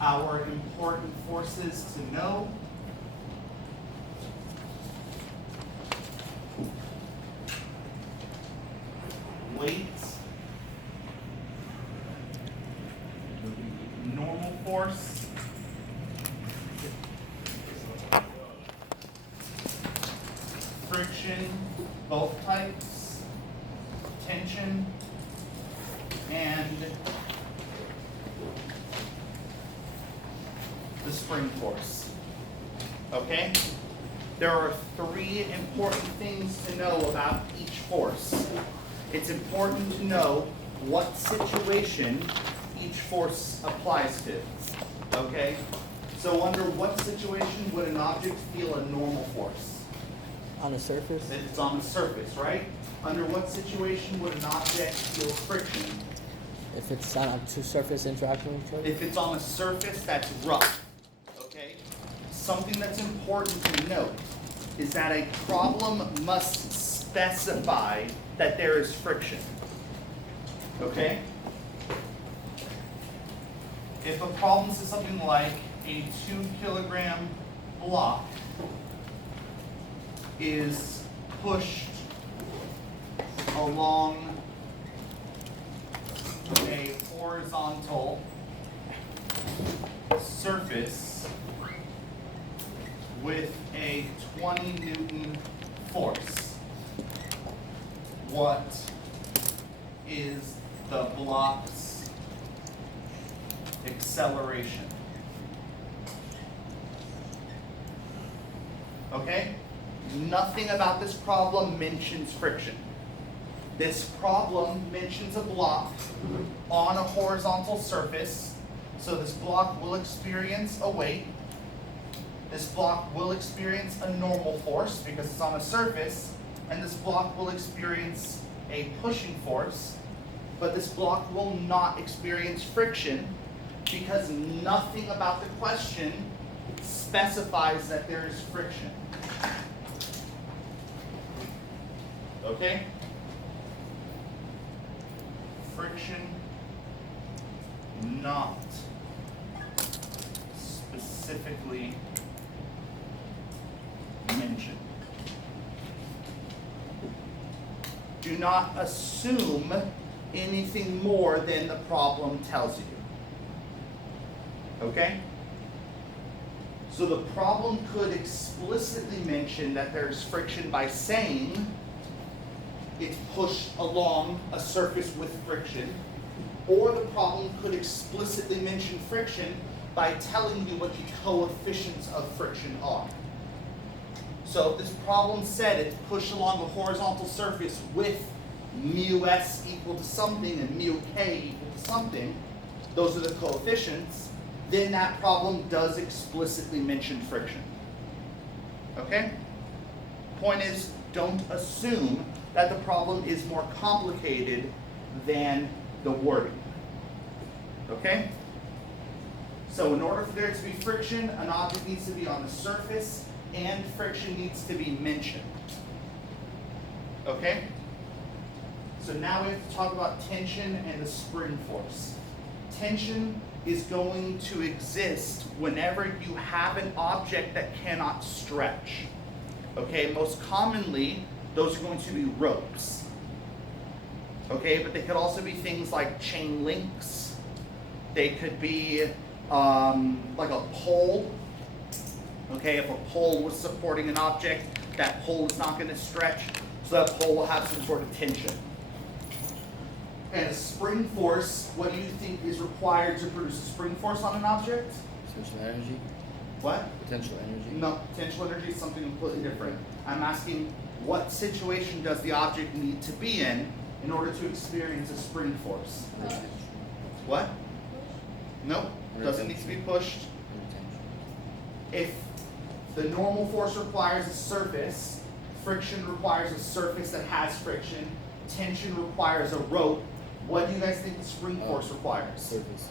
our important forces to know. Weight, normal force, friction, both types, tension, and the spring force. Okay? There are three important things to know about each force. It's important to know what situation each force applies to. Okay? So under what situation would an object feel a normal force? On the surface? It's on the surface, right? Under what situation would an object feel friction? If it's on two surface interacting with each other? If it's on a surface that's rough. Okay? Something that's important to note is that a problem must specify that there is friction. Okay? If a problem says something like a 2-kilogram block is pushed along a horizontal surface with a 20 Newton force, what is the block's acceleration? Okay? Nothing about this problem mentions friction. This problem mentions a block on a horizontal surface, so this block will experience a weight. This block will experience a normal force because it's on a surface, and this block will experience a pushing force, but this block will not experience friction because nothing about the question specifies that there is friction. Okay? Friction not specifically mentioned. Do not assume anything more than the problem tells you. Okay? So the problem could explicitly mention that there's friction by saying it's pushed along a surface with friction, or the problem could explicitly mention friction by telling you what the coefficients of friction are. So if this problem said it's pushed along a horizontal surface with mu s equal to something and mu k equal to something, those are the coefficients, then that problem does explicitly mention friction. Okay? Point is, don't assume that the problem is more complicated than the wording. Okay? So in order for there to be friction, an object needs to be on the surface and friction needs to be mentioned. Okay? So now we have to talk about tension and the spring force. Tension is going to exist whenever you have an object that cannot stretch. Okay, most commonly, those are going to be ropes. Okay, but they could also be things like chain links. They could be like a pole. Okay, if a pole was supporting an object, that pole is not going to stretch, so that pole will have some sort of tension. And a spring force, what do you think is required to produce a spring force on an object? Potential energy? What? Potential energy? No, potential energy is something completely different. I'm asking, what situation does the object need to be in order to experience a spring force? What? Nope, doesn't need to be pushed. If the normal force requires a surface, friction requires a surface that has friction, tension requires a rope, what do you guys think the spring force requires? Surface.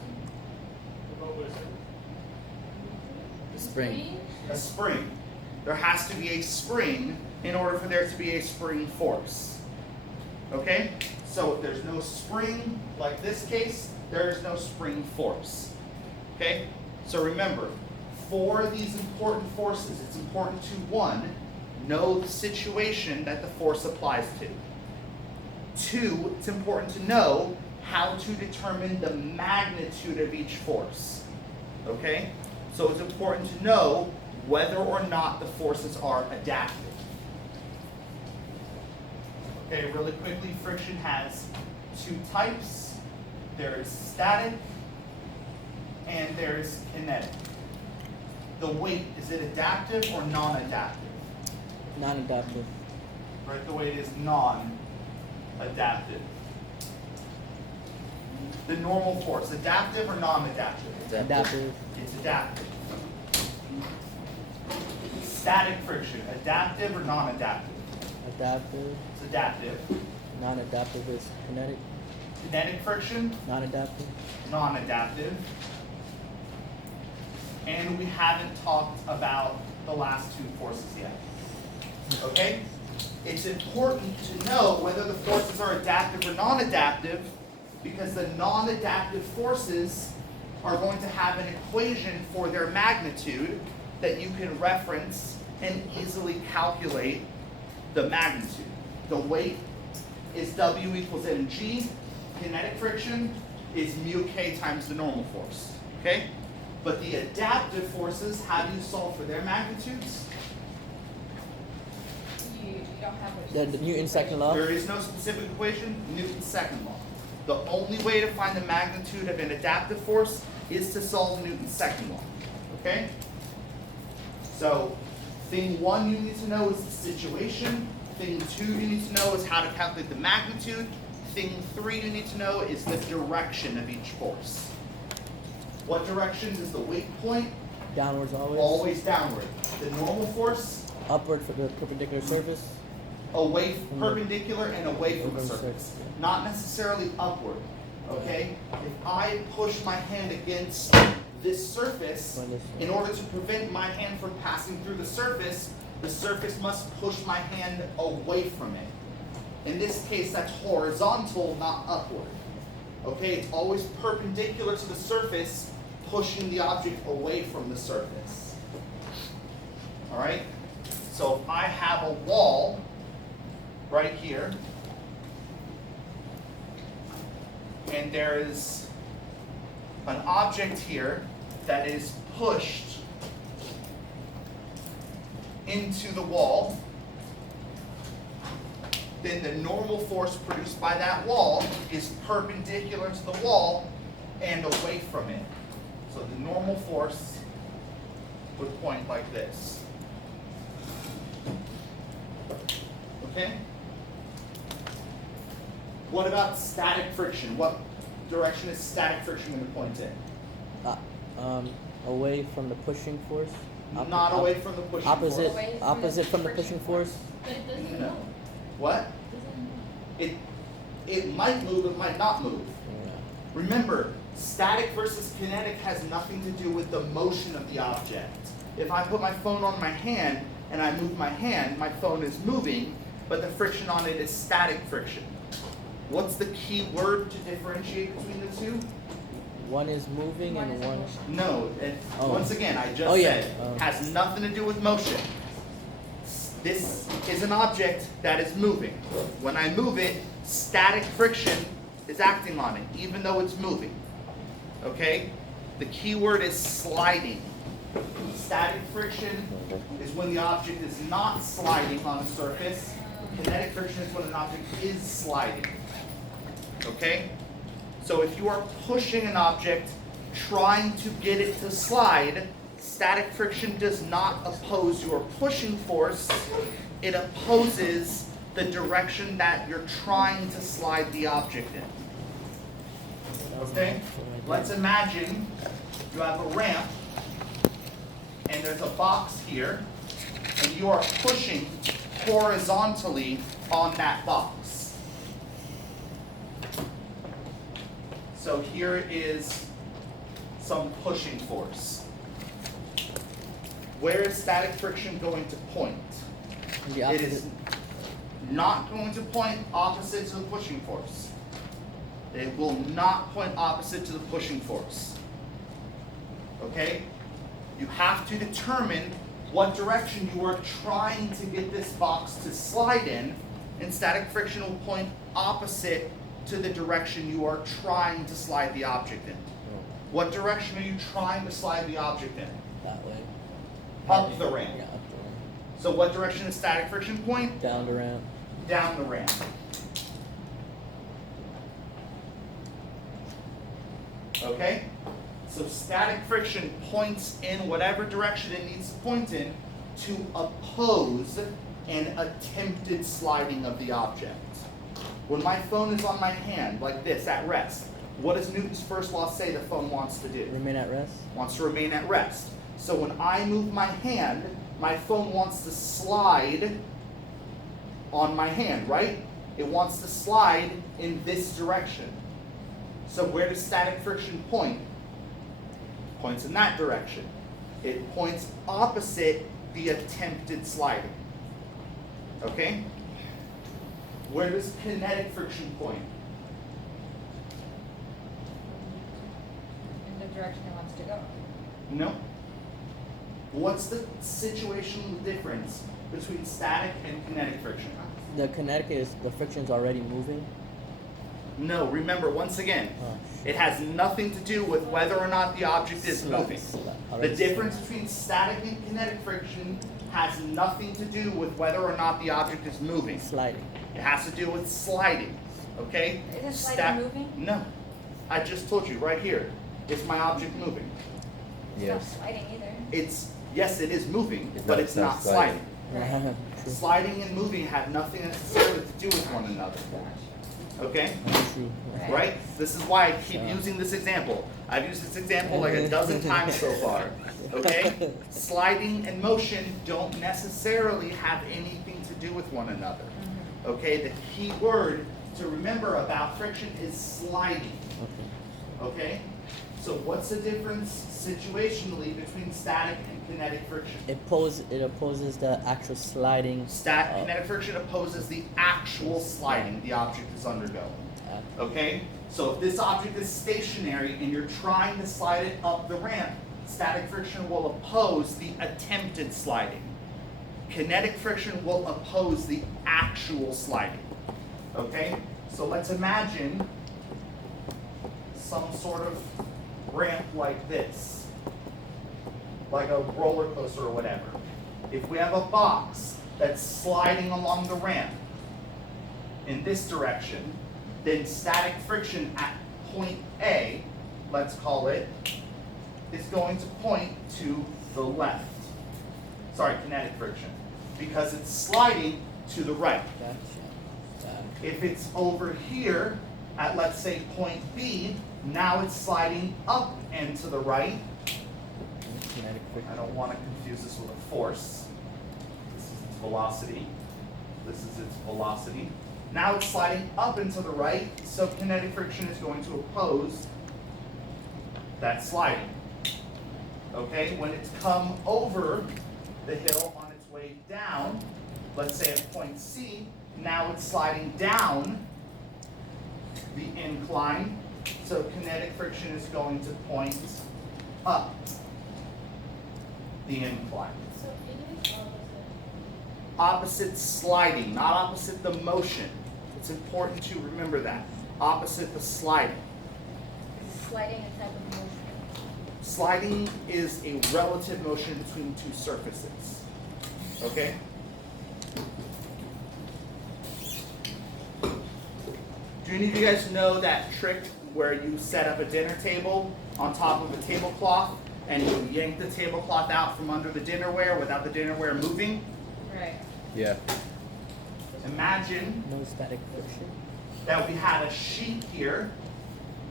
The spring. A spring. There has to be a spring in order for there to be a spring force. Okay? So if there's no spring, like this case, there is no spring force. Okay? So remember, for these important forces, it's important to, one, know the situation that the force applies to. Two, it's important to know how to determine the magnitude of each force. Okay? So it's important to know whether or not the forces are adaptive. Okay, really quickly, friction has two types. There is static and there is kinetic. The weight, is it adaptive or non-adaptive? Non-adaptive. Right, the weight is non-adaptive. The normal force, adaptive or non-adaptive? Adaptive. It's adaptive. Static friction, adaptive or non-adaptive? Adaptive. It's adaptive. Non-adaptive is kinetic. Kinetic friction, Non-adaptive. non-adaptive. And we haven't talked about the last two forces yet. Okay? It's important to know whether the forces are adaptive or non-adaptive, because the non-adaptive forces are going to have an equation for their magnitude that you can reference and easily calculate the magnitude. The weight is W equals mg. Kinetic friction is mu k times the normal force. Okay? But the adaptive forces, how do you solve for their magnitudes? You don't have The Newton's second law. There is no specific equation, Newton's second law. The only way to find the magnitude of an adaptive force is to solve Newton's second law. Okay? So, thing one you need to know is the situation. Thing two you need to know is how to calculate the magnitude. Thing three you need to know is the direction of each force. What direction is the weight point? Downwards always. Always downward. The normal force, Upward for the perpendicular surface. away, From the- perpendicular and away from the From the surface. surface, yeah. Not necessarily upward, okay? If I push my hand against this surface, From this- in order to prevent my hand from passing through the surface must push my hand away from it. In this case, that's horizontal, not upward. Okay, it's always perpendicular to the surface, pushing the object away from the surface. All right? So if I have a wall right here, and there is an object here that is pushed into the wall, then the normal force produced by that wall is perpendicular to the wall and away from it. So the normal force would point like this. Okay? What about static friction? What direction is static friction going to point in? Away from the pushing force. Not away from the pushing Opposite. force. Away from Opposite the from the friction pushing force. But it doesn't No. move. What? It doesn't move. It might move, it might not move. Yeah. Remember, static versus kinetic has nothing to do with the motion of the object. If I put my phone on my hand and I move my hand, my phone is moving, but the friction on it is static friction. What's the key word to differentiate between the two? One is moving One and is in one. motion. No, Oh. once again, I just Oh, yeah. said, Oh. has nothing to do with motion. This is an object that is moving. When I move it, static friction is acting on it, even though it's moving. Okay? The key word is sliding. Static friction is when the object is not sliding on a surface. Kinetic friction is when an object is sliding. Okay? So if you are pushing an object, trying to get it to slide, static friction does not oppose your pushing force. It opposes the direction that you're trying to slide the object in. Okay? Let's imagine you have a ramp, and there's a box here, and you are pushing horizontally on that box. So here is some pushing force. Where is static friction going to point? The It opposite. is not going to point opposite to the pushing force. It will not point opposite to the pushing force. okay? You have to determine what direction you are trying to get this box to slide in, and static friction will point opposite to the direction you are trying to slide the object in. What direction are you trying to slide the object in? That way. Up the ramp. Yeah, up the ramp. So what direction does static friction point? Down the ramp. Down the ramp. Okay? So static friction points in whatever direction it needs to point in to oppose an attempted sliding of the object. When my phone is on my hand, like this, at rest, what does Newton's first law say the phone wants to do? Remain at rest. Wants to remain at rest. So when I move my hand, my phone wants to slide on my hand, right? It wants to slide in this direction. So where does static friction point? Points in that direction. It points opposite the attempted sliding. Okay? Where does kinetic friction point? In the direction it wants to go. No. What's the situational difference between static and kinetic friction? The kinetic is the friction's already moving. No, remember, once again, Oh, it has nothing to do with whether or not the object is Slide, moving. slide, The already difference slide. between static and kinetic friction has nothing to do with whether or not the object is moving. Sliding. It has to do with sliding, okay? Isn't sliding moving? No. I just told you, right here. Is my object moving? It's not sliding either. It's, yes, it is moving, It's but not- it's it's not not sliding. Right. True. Sliding and moving have nothing necessarily to do with one another, okay? True. Right? This is why I keep Yeah. using this example. I've used this example like a dozen times so far, okay? Sliding and motion don't necessarily have anything to do with one another, okay? The key word to remember about friction is sliding, Okay. okay? So what's the difference situationally between static and kinetic friction? It opposes the actual sliding. Kinetic friction opposes the actual sliding the object is undergoing. Okay? So if this object is stationary and you're trying to slide it up the ramp, static friction will oppose the attempted sliding. Kinetic friction will oppose the actual sliding. Okay? So let's imagine some sort of ramp like this, like a roller coaster or whatever. If we have a box that's sliding along the ramp in this direction, then static friction at point A, let's call it, is going to point to the left. Sorry, kinetic friction, because it's sliding to the right. Gotcha. If it's over here at, let's say, point B, now it's sliding up and to the right. Kinetic friction. I don't want to confuse this with a force. This is its velocity. This is its velocity. Now it's sliding up and to the right, so kinetic friction is going to oppose that sliding. Okay, when it's come over the hill on its way down, let's say at point C, now it's sliding down the incline, so kinetic friction is going to point up the incline. So English or Opposite sliding, not opposite the motion. It's important to remember that. Opposite the sliding. sliding a type of motion? Sliding is a relative motion between two surfaces. Okay? Do any of you guys know that trick where you set up a dinner table on top of a tablecloth and you yank the tablecloth out from under the dinnerware without the dinnerware moving? Right. Yeah. Imagine No static friction. that we had a sheet here,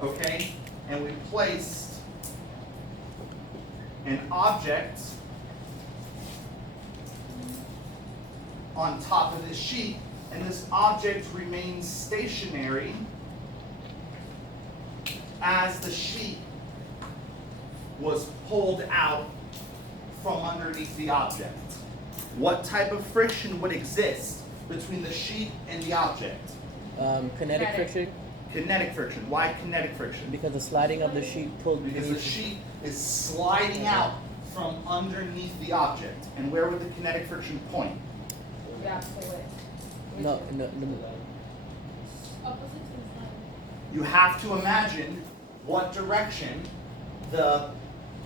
okay, and we placed an object on top of this sheet, and this object remains stationary as the sheet was pulled out from underneath the object. What type of friction would exist between the sheet and the object? Kinetic Kinetic. friction. Kinetic friction. Why kinetic friction? Because the sliding of the sheet pulled Because the beneath. sheet is sliding out from underneath the object. And where would the kinetic friction point? Yeah, so it. No. Opposite to You have to imagine what direction the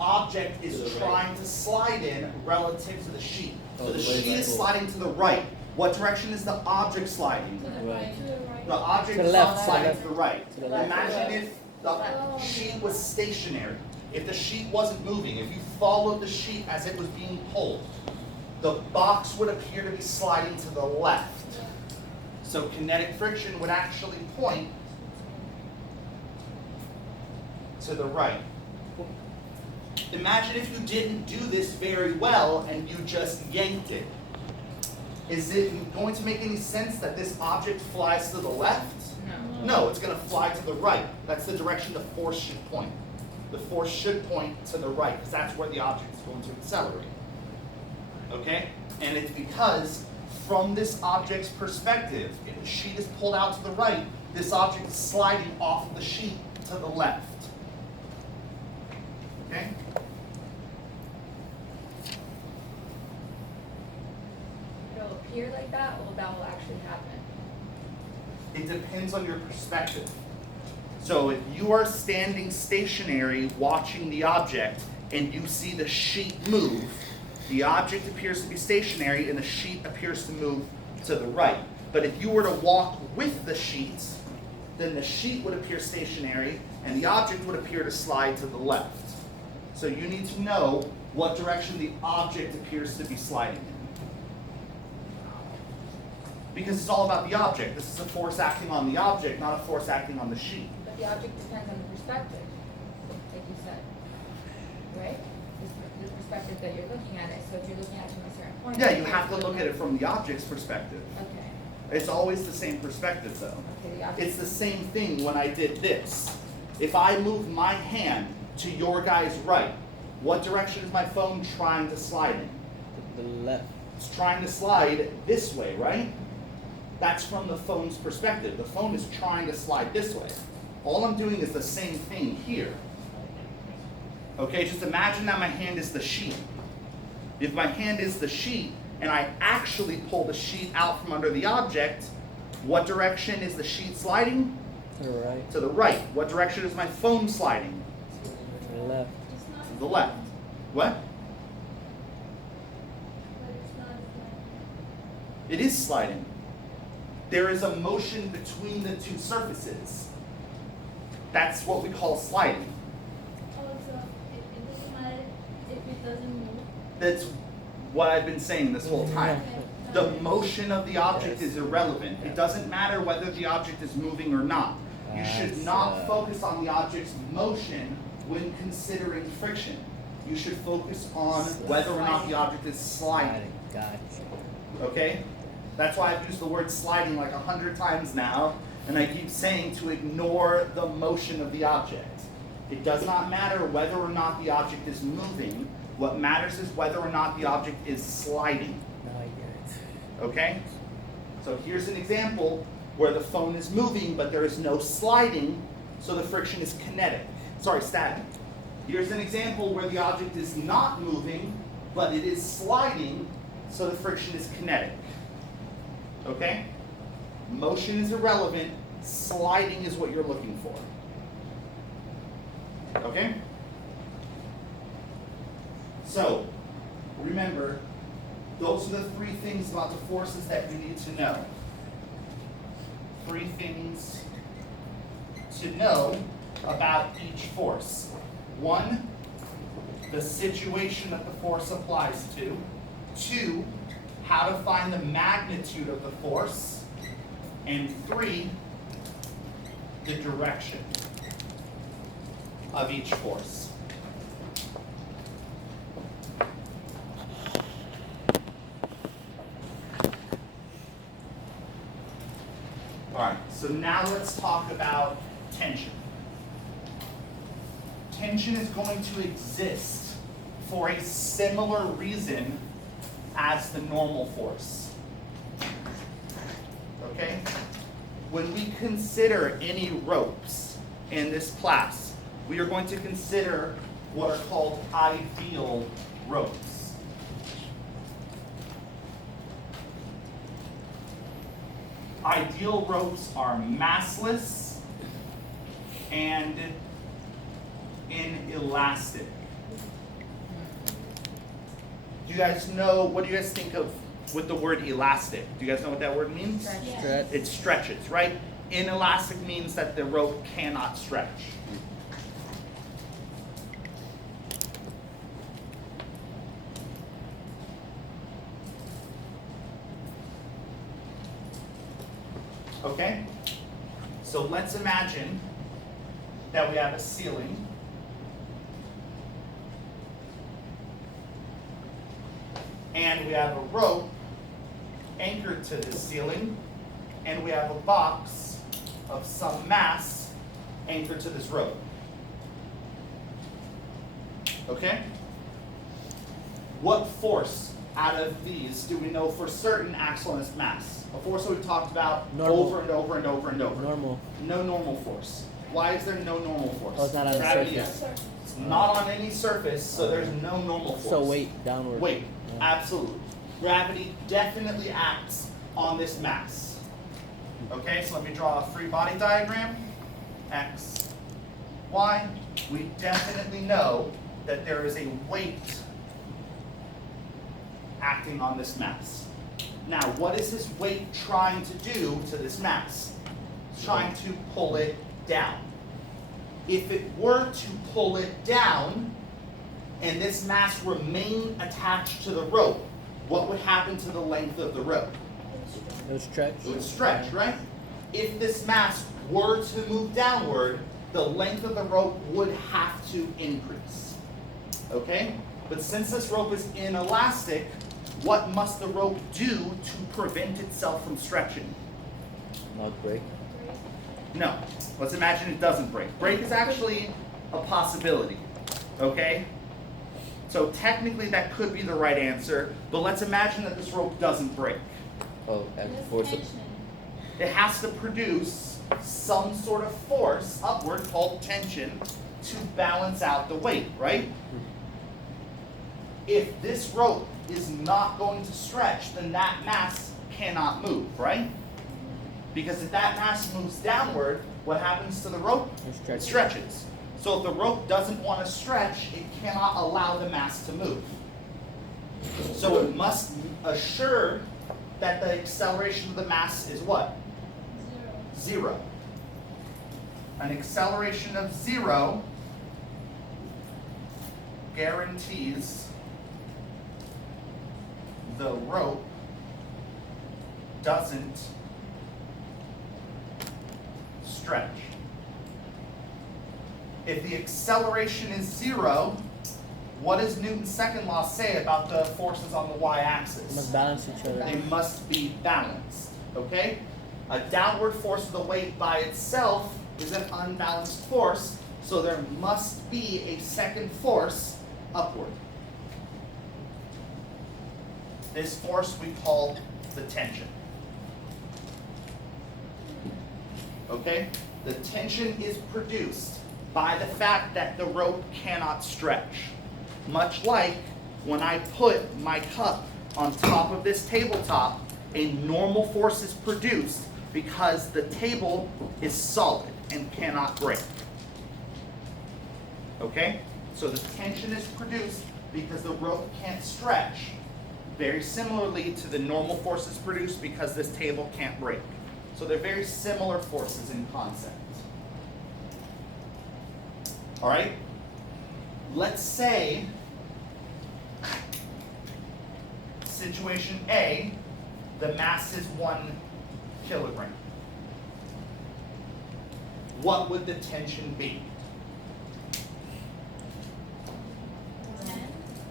object is trying to slide in relative to the sheet. So the sheet is sliding to the right. What direction is the object sliding? To the right. To the right. The object To the is left, not to the sliding left. to the right. To the left. Imagine if the sheet was stationary. If the sheet wasn't moving, if you followed the sheet as it was being pulled, the box would appear to be sliding to the left. So kinetic friction would actually point to the right. Imagine if you didn't do this very well and you just yanked it. Is it going to make any sense that this object flies to the left? No, it's going to fly to the right. That's the direction the force should point. The force should point to the right because that's where the object is going to accelerate. Okay? And it's because from this object's perspective, if the sheet is pulled out to the right, this object is sliding off of the sheet to the left. Okay? It'll appear like that, or that will actually happen. It depends on your perspective. So if you are standing stationary watching the object and you see the sheet move, the object appears to be stationary and the sheet appears to move to the right. But if you were to walk with the sheet, then the sheet would appear stationary and the object would appear to slide to the left. So you need to know what direction the object appears to be sliding in. Because it's all about the object. This is a force acting on the object, not a force acting on the sheet. But the object depends on the perspective, like you said, right? The perspective that you're looking at it. So if you're looking at it from a certain point. Yeah, you have to look at it from the object's perspective. Okay. It's always the same perspective though. Okay. The object. It's the same thing when I did this. If I move my hand to your guy's right, what direction is my phone trying to slide in? The left. It's trying to slide this way, right? That's from the phone's perspective. The phone is trying to slide this way. All I'm doing is the same thing here. Okay, just imagine that my hand is the sheet. If my hand is the sheet and I actually pull the sheet out from under the object, what direction is the sheet sliding? To the right. To the right. What direction is my phone sliding? To the left. To the left. What? It is sliding. There is a motion between the two surfaces. That's what we call sliding. Also, it doesn't matter if it doesn't move. That's what I've been saying this whole time. Okay. The motion of the object is irrelevant. It doesn't matter whether the object is moving or not. You should not focus on the object's motion when considering friction. You should focus on whether or not the object is sliding. Gotcha. Okay? That's why I've used the word sliding like 100 times now, and I keep saying to ignore the motion of the object. It does not matter whether or not the object is moving. What matters is whether or not the object is sliding. Now I get it. Okay? So here's an example where the phone is moving, but there is no sliding, so the friction is kinetic. Sorry, static. Here's an example where the object is not moving, but it is sliding, so the friction is kinetic. Okay? Motion is irrelevant, sliding is what you're looking for. Okay? So, remember, those are the three things about the forces that you need to know. 3 things to know about each force. 1, the situation that the force applies to. 2, how to find the magnitude of the force. And 3, the direction of each force. Alright, so now let's talk about tension. Tension is going to exist for a similar reason as the normal force. Okay? when we consider any ropes in this class, we are going to consider what are called ideal ropes. Ideal ropes are massless and inelastic. Do you guys know, what do you guys think of with the word elastic? Do you guys know what that word means? Stretch. Yes. Stretch. It stretches, right? Inelastic means that the rope cannot stretch. Okay? So let's imagine that we have a ceiling. And we have a rope anchored to the ceiling, and we have a box of some mass anchored to this rope. Okay? What force out of these do we know for certain acts on this mass? A force that we've talked about Normal. over and over and over and over. Normal. No normal force. Why is there no normal force? Oh, it's not on the Gravity surface. is. It's not on any surface, so there's no normal force. So weight downward. Weight, Yeah. absolutely. Gravity definitely acts on this mass. Okay, so let me draw a free body diagram. X, Y. We definitely know that there is a weight acting on this mass. Now, what is this weight trying to do to this mass? It's trying to pull it down. If it were to pull it down, and this mass remained attached to the rope, what would happen to the length of the rope? It was stretch. It would stretch, right? If this mass were to move downward, the length of the rope would have to increase. Okay? But since this rope is inelastic, what must the rope do to prevent itself from stretching? Not break. No. Let's imagine it doesn't break. Break is actually a possibility. Okay? So technically that could be the right answer, but let's imagine that this rope doesn't break. Oh, and force it. It has to produce some sort of force upward called tension to balance out the weight, right? If this rope is not going to stretch, then that mass cannot move, right? Because if that mass moves downward, what happens to the rope? It It stretches. So if the rope doesn't want to stretch, it cannot allow the mass to move. So it must assure that the acceleration of the mass is what? 0. An acceleration of 0 guarantees the rope doesn't stretch. If the acceleration is 0, what does Newton's second law say about the forces on the y-axis? Must balance each other. They must be balanced, okay? A downward force of the weight by itself is an unbalanced force, so there must be a second force upward. This force we call the tension. Okay? The tension is produced by the fact that the rope cannot stretch. Much like when I put my cup on top of this tabletop, a normal force is produced because the table is solid and cannot break. Okay? So the tension is produced because the rope can't stretch. Very similarly to the normal forces produced because this table can't break. So they're very similar forces in concept. All right? Let's say situation A, the mass is 1 kilogram. What would the tension be?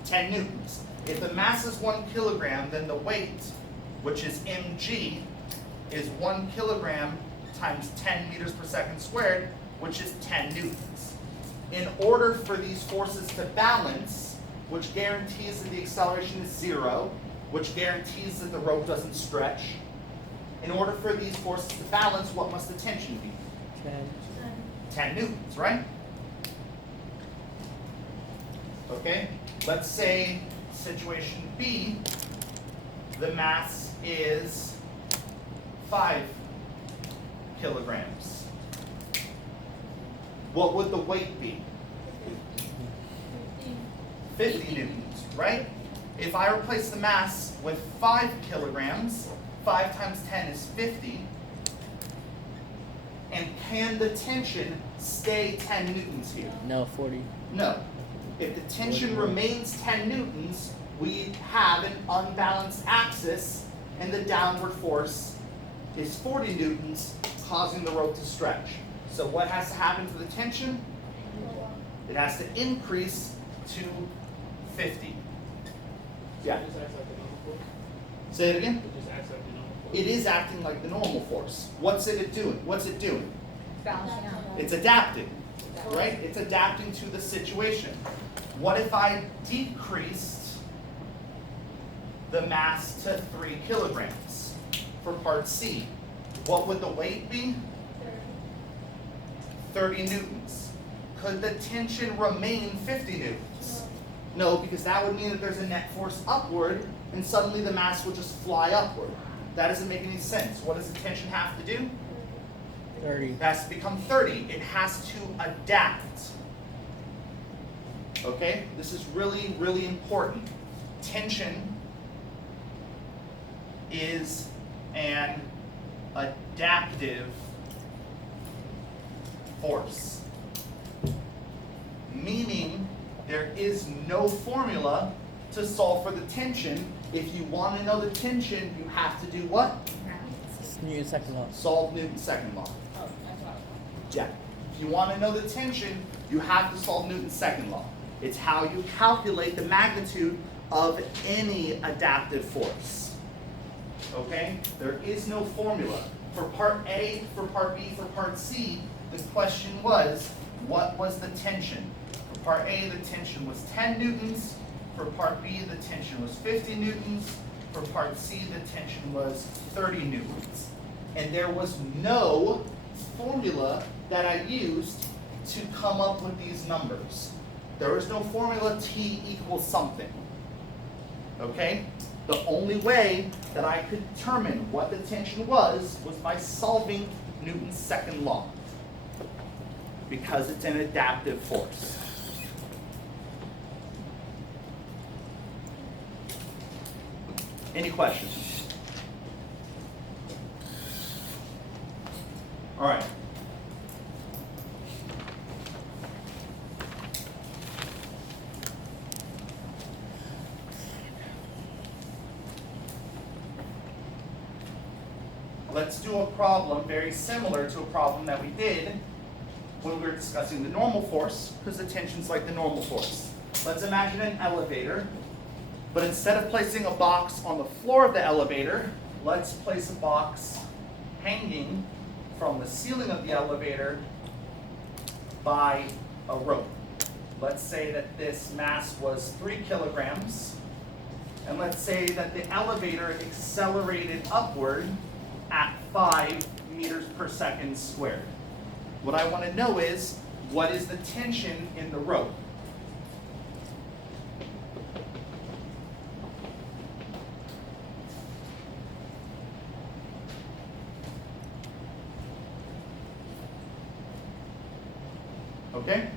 10 newtons. If the mass is 1 kilogram, then the weight, which is mg, is 1 kilogram times 10 meters per second squared, which is 10 newtons. In order for these forces to balance, which guarantees that the acceleration is 0, which guarantees that the rope doesn't stretch, In order for these forces to balance, what must the tension be? 10. 10 newtons, right? Okay, let's say situation B, the mass is 5 kilograms. What would the weight be? 50 newtons, right? If I replace the mass with 5 kilograms, 5 times 10 is 50. And can the tension stay 10 newtons here? No, 40. No. If the tension remains 10 newtons, we have an unbalanced axis, and the downward force is 40 newtons, causing the rope to stretch. So what has to happen to the tension? It has to increase to 50. Yeah. It just acts like the normal force. Say it again. It just acts like the normal force. It is acting like the normal force. What's it doing? What's it doing? Balancing out. It's adapting, right? It's adapting to the situation. What if I decreased the mass to 3 kilograms for part C? What would the weight be? 30 newtons. Could the tension remain 50 newtons? No, because that would mean that there's a net force upward, and suddenly the mass will just fly upward. That doesn't make any sense. What does the tension have to do? 30. It has to become 30. It has to adapt. Okay? This is really, really important. Tension is an adaptive force. Meaning there is no formula to solve for the tension. If you want to know the tension, you have to do what? It's Newton's second law. Solve Newton's second law. Oh, that's what. Yeah. If you want to know the tension, you have to solve Newton's second law. It's how you calculate the magnitude of any adaptive force. Okay? There is no formula. For part A, for part B, for part C, the question was, what was the tension? For part A, the tension was 10 newtons. For part B, the tension was 50 newtons. For part C, the tension was 30 newtons. And there was no formula that I used to come up with these numbers. There was no formula T equals something. Okay? The only way that I could determine what the tension was by solving Newton's second law. Because it's an adaptive force. Any questions? All right. Let's do a problem very similar to a problem that we did when we were discussing the normal force, because the tension's like the normal force. Let's imagine an elevator, but instead of placing a box on the floor of the elevator, let's place a box hanging from the ceiling of the elevator by a rope. Let's say that this mass was 3 kilograms, and let's say that the elevator accelerated upward at 5 meters per second squared. What I want to know is, what is the tension in the rope? Okay?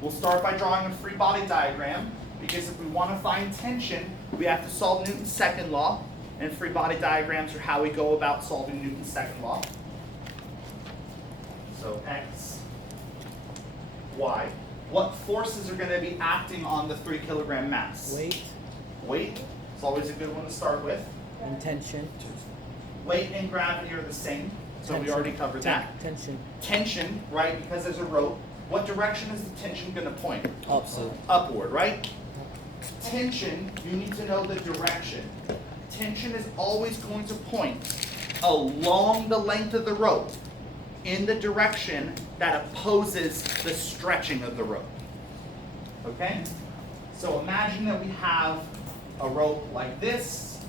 We'll start by drawing a free body diagram, because if we want to find tension, we have to solve Newton's second law, and free body diagrams are how we go about solving Newton's second law. So X, Y. What forces are going to be acting on the 3 kilogram mass? Weight, Weight is always a good one to start with. and tension. Weight and gravity are the same, so we Tension. already covered that. Tension. Tension, right, because there's a rope. What direction is the tension going to point? Opposite. Upward, right? Tension, you need to know the direction. Tension is always going to point along the length of the rope in the direction that opposes the stretching of the rope. Okay? So imagine that we have a rope like this,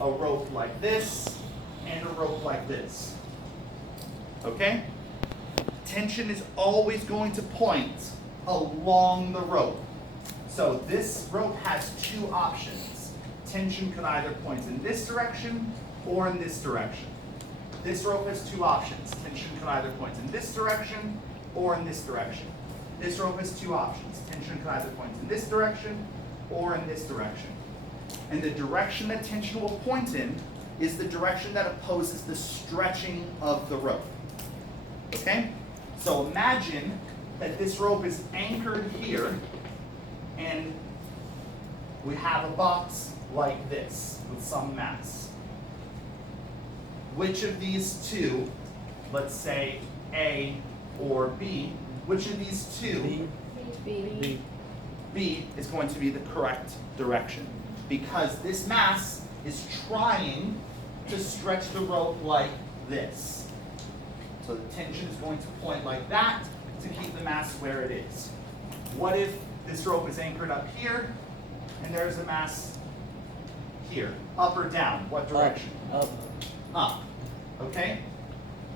a rope like this, and a rope like this. Okay? Tension is always going to point along the rope. So this rope has two options. Tension could either point in this direction or in this direction. This rope has two options. Tension could either point in this direction or in this direction. This rope has two options. Tension could either point in this direction or in this direction. And the direction that tension will point in is the direction that opposes the stretching of the rope. Okay? So imagine that this rope is anchored here, and we have a box like this with some mass. Which of these two, let's say A or B, which of these two, B. B is going to be the correct direction? Because this mass is trying to stretch the rope like this. So the tension is going to point like that to keep the mass where it is. What if this rope is anchored up here and there's a mass here? Up or down? What direction? Up. Up. Okay?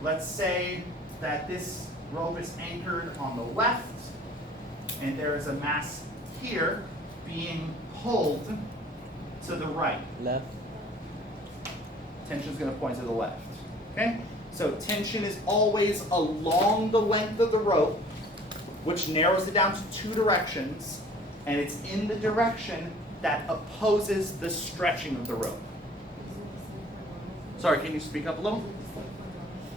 Let's say that this rope is anchored on the left and there is a mass here being pulled to the right. Left. Tension is going to point to the left. Okay? So tension is always along the length of the rope, which narrows it down to two directions, and it's in the direction that opposes the stretching of the rope. Sorry, can you speak up a little?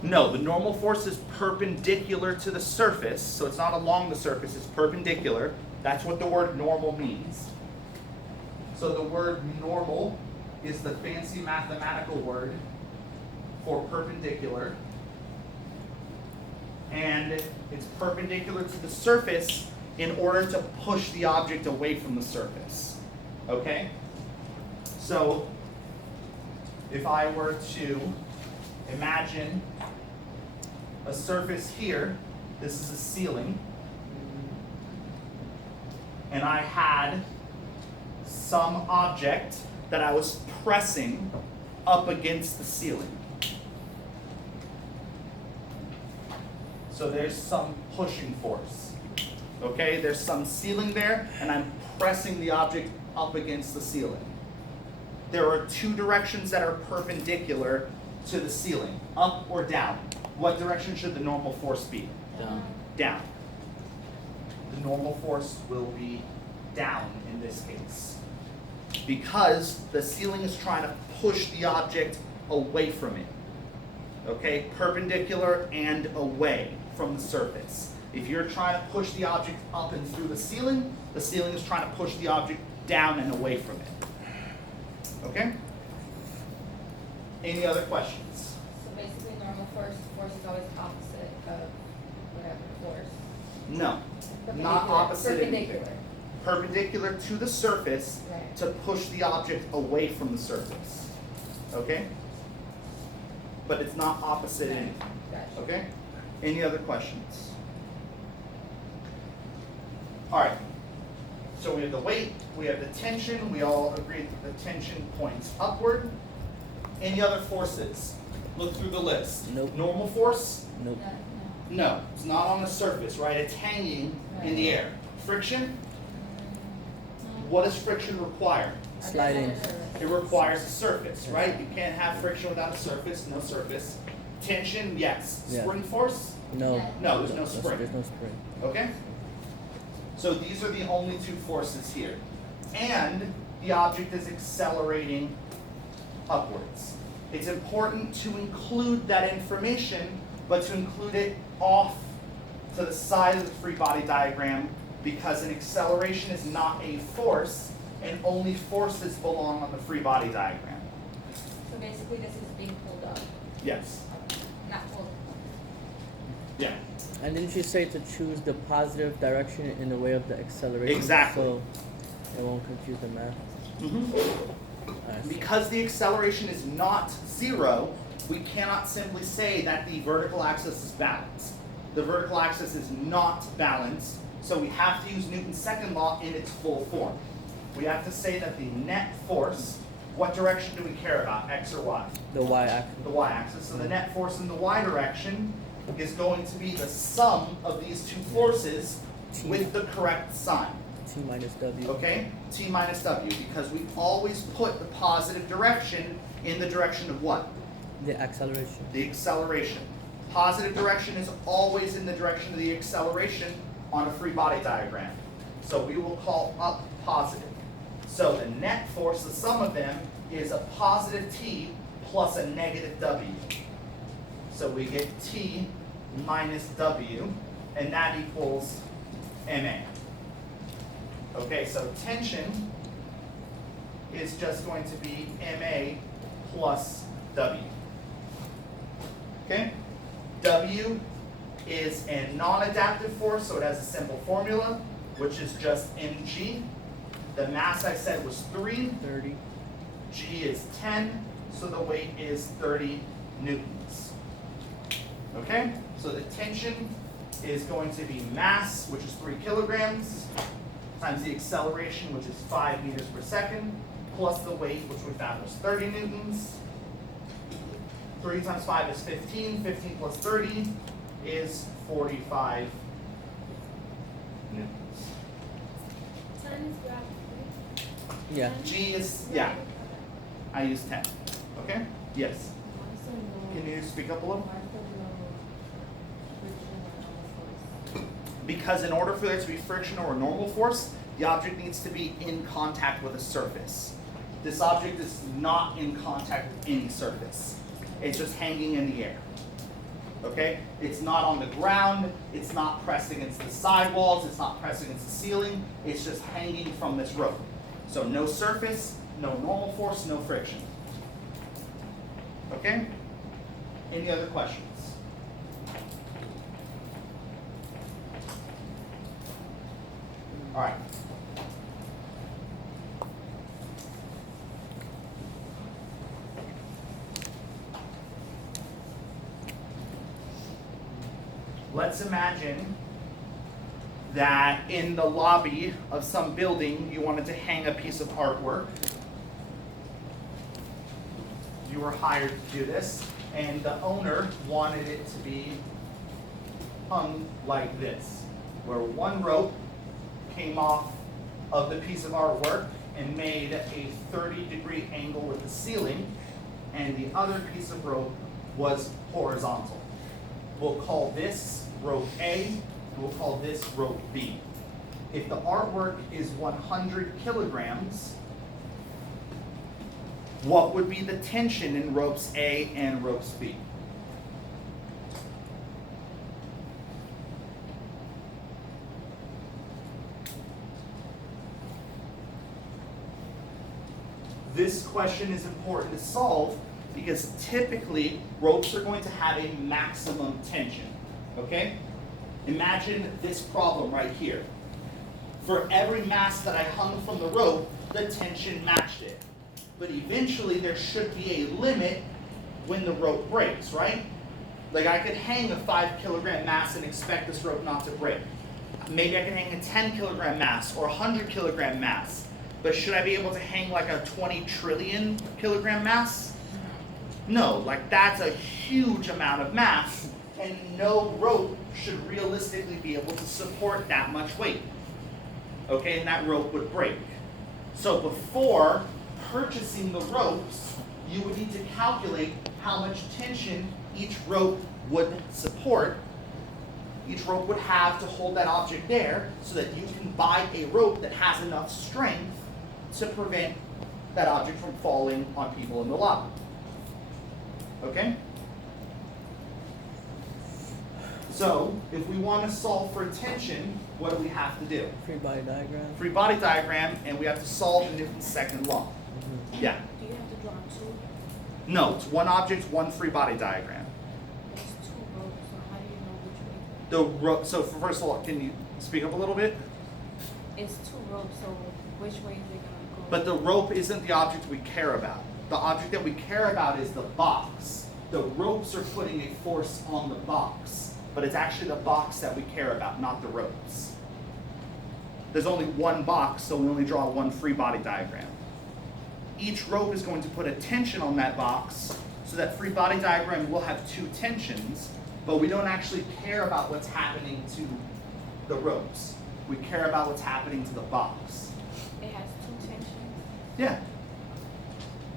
No, the normal force is perpendicular to the surface, so it's not along the surface, it's perpendicular. That's what the word normal means. So the word normal is the fancy mathematical word for perpendicular. And it's perpendicular to the surface in order to push the object away from the surface. Okay? So if I were to imagine a surface here, this is a ceiling, and I had some object that I was pressing up against the ceiling. So there's some pushing force. Okay, there's some ceiling there, and I'm pressing the object up against the ceiling. There are two directions that are perpendicular to the ceiling, up or down. What direction should the normal force be? Down. Down. The normal force will be down in this case, because the ceiling is trying to push the object away from it. Okay, perpendicular and away from the surface. If you're trying to push the object up and through the ceiling is trying to push the object down and away from it. Okay? Any other questions? So basically normal force is always opposite of whatever force. No, Perpendicular. not opposite. Perpendicular. Perpendicular to the surface Right. to push the object away from the surface. Okay? But it's not opposite in. Gotcha. Okay? Any other questions? All right. So we have the weight, we have the tension, we all agreed that the tension points upward. Any other forces? Look through the list. Nope. Normal force? Nope. No, it's not on the surface, right? It's hanging in the air. Friction? What does friction require? Sliding. It requires a surface, right? You can't have friction without a surface, no surface. Tension, yes. Yeah. Spring force? No. Yeah. No, there's no spring. There's no spring. Okay? So these are the only two forces here. And the object is accelerating upwards. It's important to include that information, but to include it off to the side of the free body diagram, because an acceleration is not a force, and only forces belong on the free body diagram. So basically this is being pulled up, Yes. not pulled. Yeah. And didn't you say to choose the positive direction in the way of the acceleration? Exactly. So it won't confuse the math. Alright. Because the acceleration is not zero, we cannot simply say that the vertical axis is balanced. The vertical axis is not balanced, so we have to use Newton's second law in its full form. We have to say that the net force What direction do we care about, X or Y? The y-axis. The y-axis. So the net force in the y direction is going to be the sum of these two forces with the correct sign. T minus w. Okay? T minus w, because we always put the positive direction in the direction of what? The acceleration. The acceleration. Positive direction is always in the direction of the acceleration on a free body diagram. So we will call up positive. So the net force, the sum of them, is a positive T plus a negative W. So we get T minus W, and that equals MA. Okay, so tension is just going to be MA plus W. Okay? W is a non-adaptive force, so it has a simple formula, which is just mg. The mass I said was 3. 30. G is 10, so the weight is 30 newtons. Okay? So the tension is going to be mass, which is 3 kilograms, times the acceleration, which is 5 meters per second, plus the weight, which we found was 30 newtons. 3 times 5 is 15. 15 plus 30 is 45 newtons. 10 is gravity. Yeah. G is, yeah, I use 10. Okay? Yes. Can you speak up a little? Because in order for there to be friction or a normal force, the object needs to be in contact with a surface. This object is not in contact with any surface. It's just hanging in the air. Okay? It's not on the ground, it's not pressed against the sidewalls, it's not pressed against the ceiling, it's just hanging from this rope. So no surface, no normal force, no friction. Okay? Any other questions? All right. Let's imagine that in the lobby of some building you wanted to hang a piece of artwork. You were hired to do this, and the owner wanted it to be hung like this, where one rope came off of the piece of artwork and made a 30-degree angle with the ceiling, and the other piece of rope was horizontal. We'll call this rope A, and we'll call this rope B. If the artwork is 100 kilograms, what would be the tension in ropes A and ropes B? This question is important to solve because typically ropes are going to have a maximum tension, okay? Imagine this problem right here. For every mass that I hung from the rope, the tension matched it. But eventually there should be a limit when the rope breaks, right? Like I could hang a 5 kilogram mass and expect this rope not to break. Maybe I can hang a 10 kilogram mass or a 100 kilogram mass. But should I be able to hang like a 20 trillion kilogram mass? No, like that's a huge amount of mass, and no rope should realistically be able to support that much weight. Okay, and that rope would break. So before purchasing the ropes, you would need to calculate how much tension each rope would support. Each rope would have to hold that object there so that you can buy a rope that has enough strength to prevent that object from falling on people in the lobby. Okay? So, if we want to solve for tension, what do we have to do? Free body diagram. Free body diagram, and we have to solve the Newton's second law. Yeah. Do you have to draw two? No, it's one object, one free body diagram. It's two ropes, so how do you know which way? The rope. So first of all, can you speak up a little bit? It's two ropes, so which way is it gonna go? But the rope isn't the object we care about. The object that we care about is the box. The ropes are putting a force on the box, but it's actually the box that we care about, not the ropes. There's only one box, so we only draw one free body diagram. each rope is going to put a tension on that box, so that free body diagram will have two tensions, but we don't actually care about what's happening to the ropes. We care about what's happening to the box. It has two tensions. Yeah.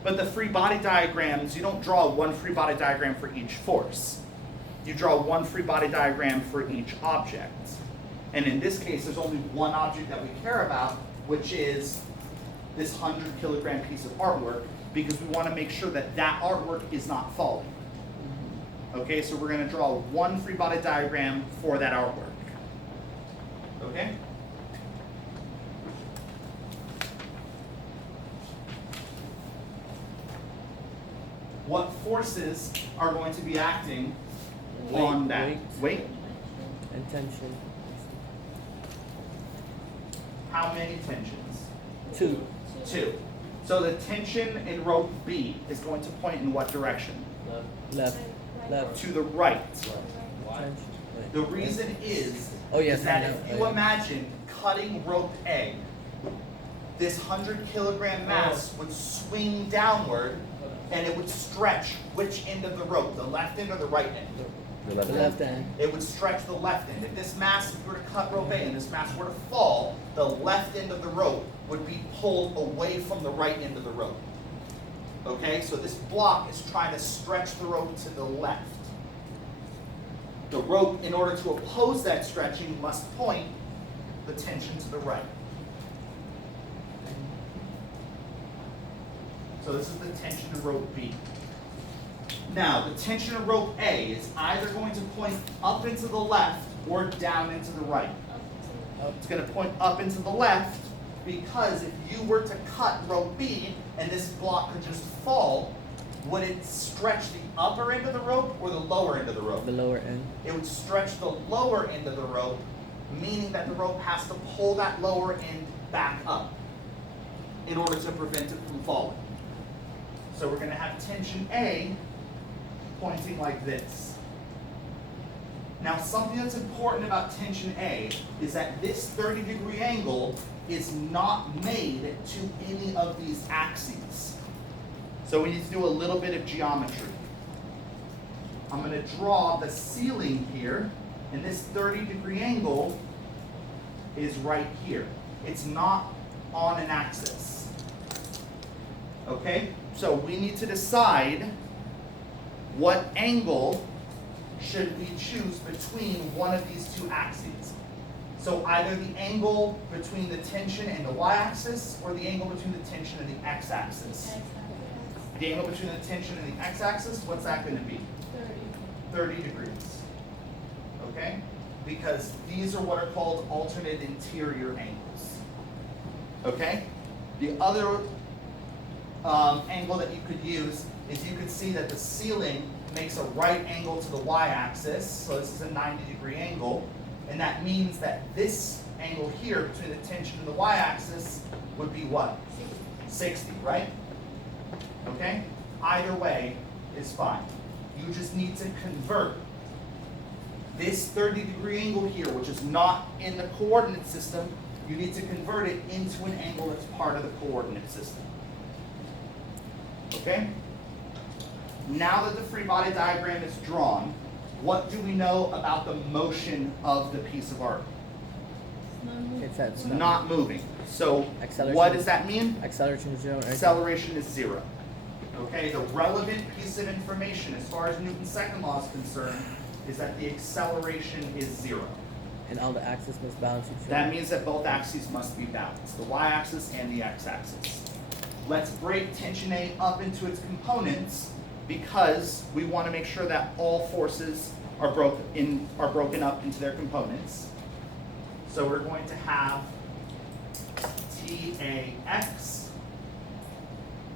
But the free body diagrams, you don't draw one free body diagram for each force. You draw one free body diagram for each object. And in this case, there's only one object that we care about, which is this 100-kilogram piece of artwork, because we want to make sure that that artwork is not falling. Okay, so we're going to draw one free body diagram for that artwork. Okay? What forces are going to be acting on that? Weight. And tension. How many tensions? 2. 2. So the tension in rope B is going to point in what direction? Left. Left. To the right. Why? Tension. Wait. The reason is, Oh, yes, is that I know. if you imagine cutting rope A, this 100-kilogram mass would swing downward and it would stretch which end of the rope, the left end or the right end? The left end. It would stretch the left end. If this mass, if you were to cut rope A and this mass were to fall, the left end of the rope would be pulled away from the right end of the rope. Okay, so this block is trying to stretch the rope to the left. The rope, in order to oppose that stretching, must point the tension to the right. So this is the tension in rope B. Now, the tension in rope A is either going to point up into the left or down into the right. It's going to point up into the left because if you were to cut rope B and this block could just fall, would it stretch the upper end of the rope or the lower end of the rope? The lower end. It would stretch the lower end of the rope, meaning that the rope has to pull that lower end back up in order to prevent it from falling. So we're going to have tension A pointing like this. Now, something that's important about tension A is that this 30-degree angle is not made to any of these axes. So we need to do a little bit of geometry. I'm going to draw the ceiling here, and this 30-degree angle is right here. It's not on an axis. Okay? So we need to decide what angle should we choose between one of these two axes. So either the angle between the tension and the y-axis, or the angle between the tension and the x-axis. The angle between the tension and the x-axis, what's that going to be? 30 degrees. Okay? Because these are what are called alternate interior angles. Okay? The other angle that you could use is you could see that the ceiling makes a right angle to the y-axis, so this is a 90-degree angle, and that means that this angle here between the tension and the y-axis would be what? 60, right? Okay? Either way is fine. You just need to convert this 30-degree angle here, which is not in the coordinate system, you need to convert it into an angle that's part of the coordinate system. Okay? Now that the free body diagram is drawn, what do we know about the motion of the piece of art? It's at It's not moving. So Acceleration. what does that mean? Acceleration is 0, right? Acceleration is 0. Okay, the relevant piece of information as far as Newton's second law is concerned is that the acceleration is 0. And all the axes must balance each other. That means that both axes must be balanced, the y-axis and the x-axis. Let's break tension A up into its components because we want to make sure that all forces are broken up into their components. So we're going to have TAX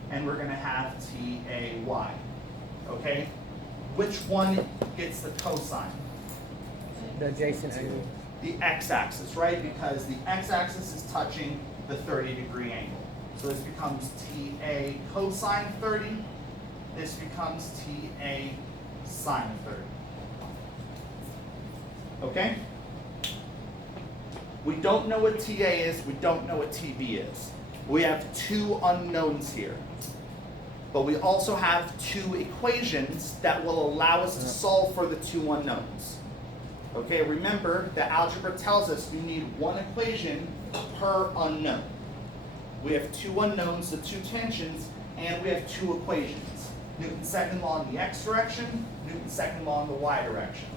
and we're going to have TAY. Okay? Which one gets the cosine? The adjacent angle. The x-axis, right? Because the x-axis is touching the 30-degree angle. So this becomes TA cosine 30. This becomes TA sine 30. Okay? We don't know what TA is. We don't know what TB is. we have two unknowns here. But we also have two equations that will allow us to solve for the two unknowns. Okay, remember that algebra tells us we need one equation per unknown. We have two unknowns, the two tensions, and we have two equations. Newton's second law in the x direction, Newton's second law in the y direction.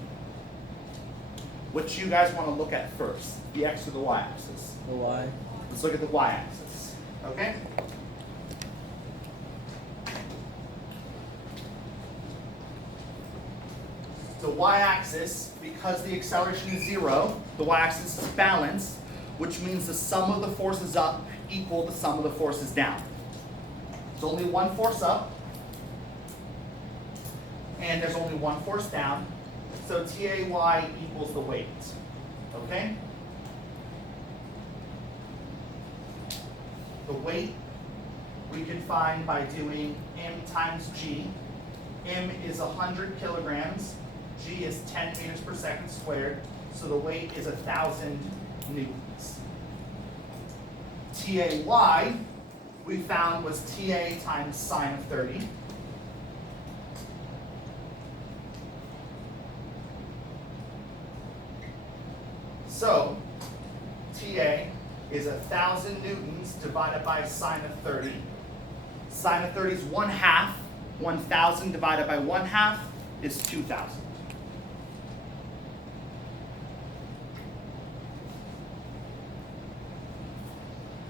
Which you guys want to look at first, the x or the y axis? The y. Let's look at the y axis, okay? The y-axis, because the acceleration is 0, the y-axis is balanced, which means the sum of the forces up equal the sum of the forces down. There's only one force up, and there's only one force down, so TAY equals the weight, okay? The weight we can find by doing m times g. M is 100 kilograms. G is 10 meters per second squared, so the weight is 1,000 newtons. TAY, we found was TA times sine of 30. So, TA is 1,000 newtons divided by sine of 30. Sine of 30 is 1/2. 1,000 divided by 1/2 is 2,000.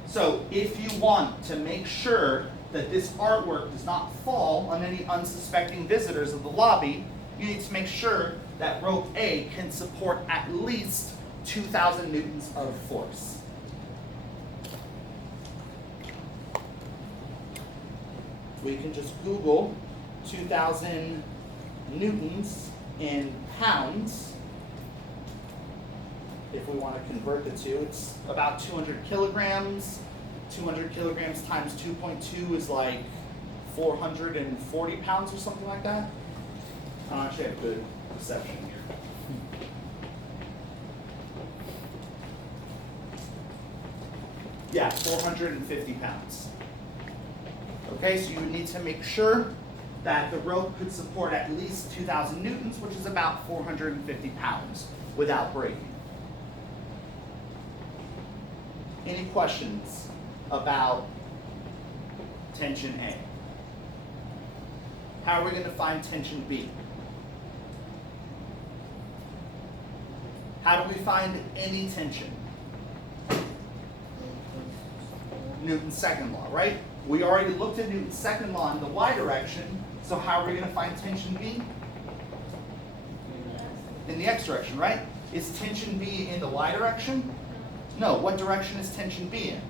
So if you want to make sure that this artwork does not fall on any unsuspecting visitors of the lobby, you need to make sure that rope A can support at least 2,000 newtons of force. We can just Google 2,000 newtons in pounds. If we want to convert the two, it's about 200 kilograms. 200 kilograms times 2.2 is like 440 pounds or something like that. I don't actually have good perception here. Yeah, 450 pounds. Okay, so you would need to make sure that the rope could support at least 2,000 newtons, which is about 450 pounds, without breaking. Any questions about tension A? How are we going to find tension B? How do we find any tension? Newton's second law, right? We already looked at Newton's second law in the y direction, so how are we going to find tension B? In the x direction, right? Is tension B in the y direction? No, what direction is tension B in?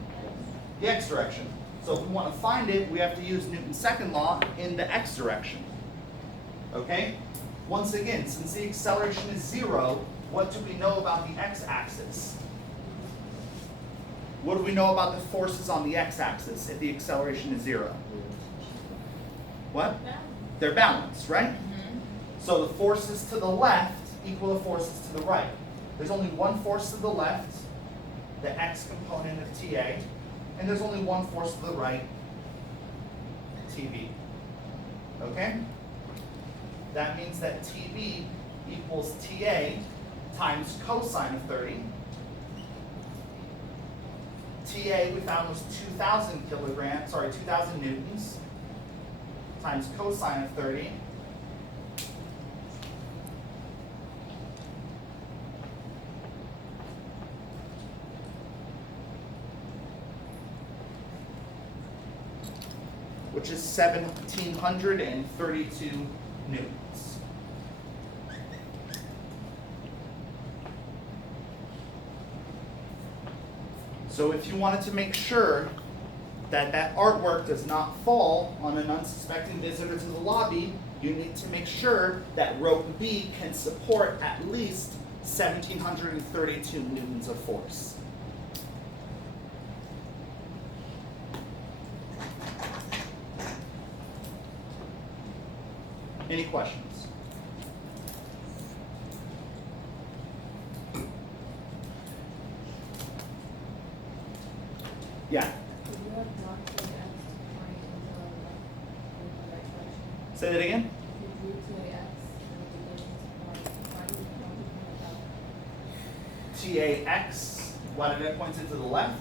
The x direction. So if we want to find it, we have to use Newton's second law in the x direction. Okay? Once again, since the acceleration is 0, what do we know about the x-axis? What do we know about the forces on the x-axis if the acceleration is 0? What? They're balanced, right? So the forces to the left equal the forces to the right. There's only one force to the left, the x component of TA, and there's only one force to the right, TB. Okay? That means that TB equals TA times cosine of 30. TA we found was 2,000 newtons times cosine of 30. Which is 1,732 newtons. So if you wanted to make sure that that artwork does not fall on an unsuspecting visitor to the lobby, you need to make sure that rope B can support at least 1,732 newtons of force. Any questions? Could Yeah. you have Say that again? If you drew 2ax and why do you point it out? TAX, why did I point it to the left?